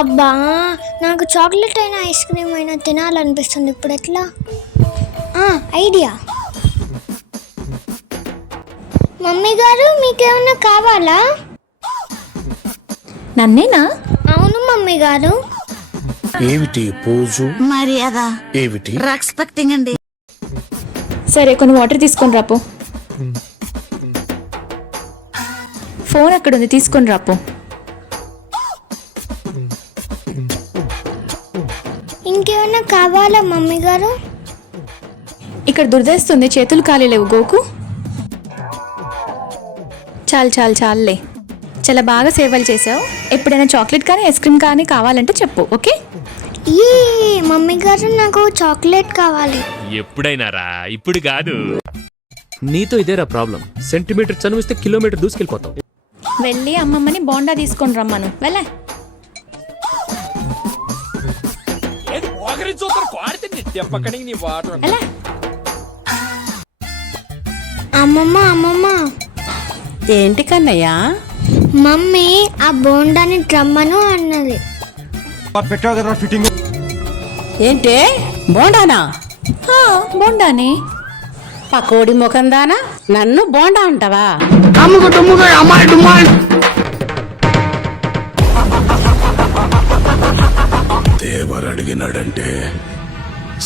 అబ్బా, నాకు చాక్లెట్ అయినా ఐస్ క్రీమ్ అయినా తినాలనిపిస్తుంది. ఇప్పుడు ఎట్లా? ఐడియా. మమ్మీ గారు, మీకేమన్నా కావాలా? నన్నేనా? అవును మమ్మీ గారు. ఏమిటి పోజు? మర్యాద ఏమిటి రెస్పెక్టింగ్ అండి. సరే, కొన్ని వాటర్ తీసుకొని రాపో. ఫోన్ అక్కడ ఉంది, తీసుకొని రాపో. ఇంకేమన్నా కావాలా మమ్మీ గారు? ఇక్కడ దురదేస్తుంది, చేతులు ఖాళీ లేవు గోకు. చాలులే, చాలా బాగా సేవలు చేసావు. ఎప్పుడైనా చాక్లెట్ కానీ ఐస్ క్రీమ్ కానీ కావాలంటే చెప్పు, ఓకే? ఈ మమ్మీ గారు, నాకు చాక్లెట్ కావాలి. ఎప్పుడైనా రా, ఇప్పుడు కాదు. నీతో ఇదేరా ప్రాబ్లం. సెంటీమీటర్ చనువిస్తే కిలోమీటర్ దూసుకెళ్ళిపోతావు. వెళ్ళి అమ్మమ్మని బోండా తీసుకొని రమ్మను. వెళ్ళే. ఎలా? అమ్మమ్మ, ఏంటి కన్నయ్య? మమ్మీ ఆ బోండాని ట్రమ్మను అన్నది. ఏంటే బోండానా? బోండానే. పకోడి ముఖం దానా నన్ను బోండా అంటావా? దేవరు అడిగినాడంటే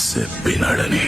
చెప్పినాడని.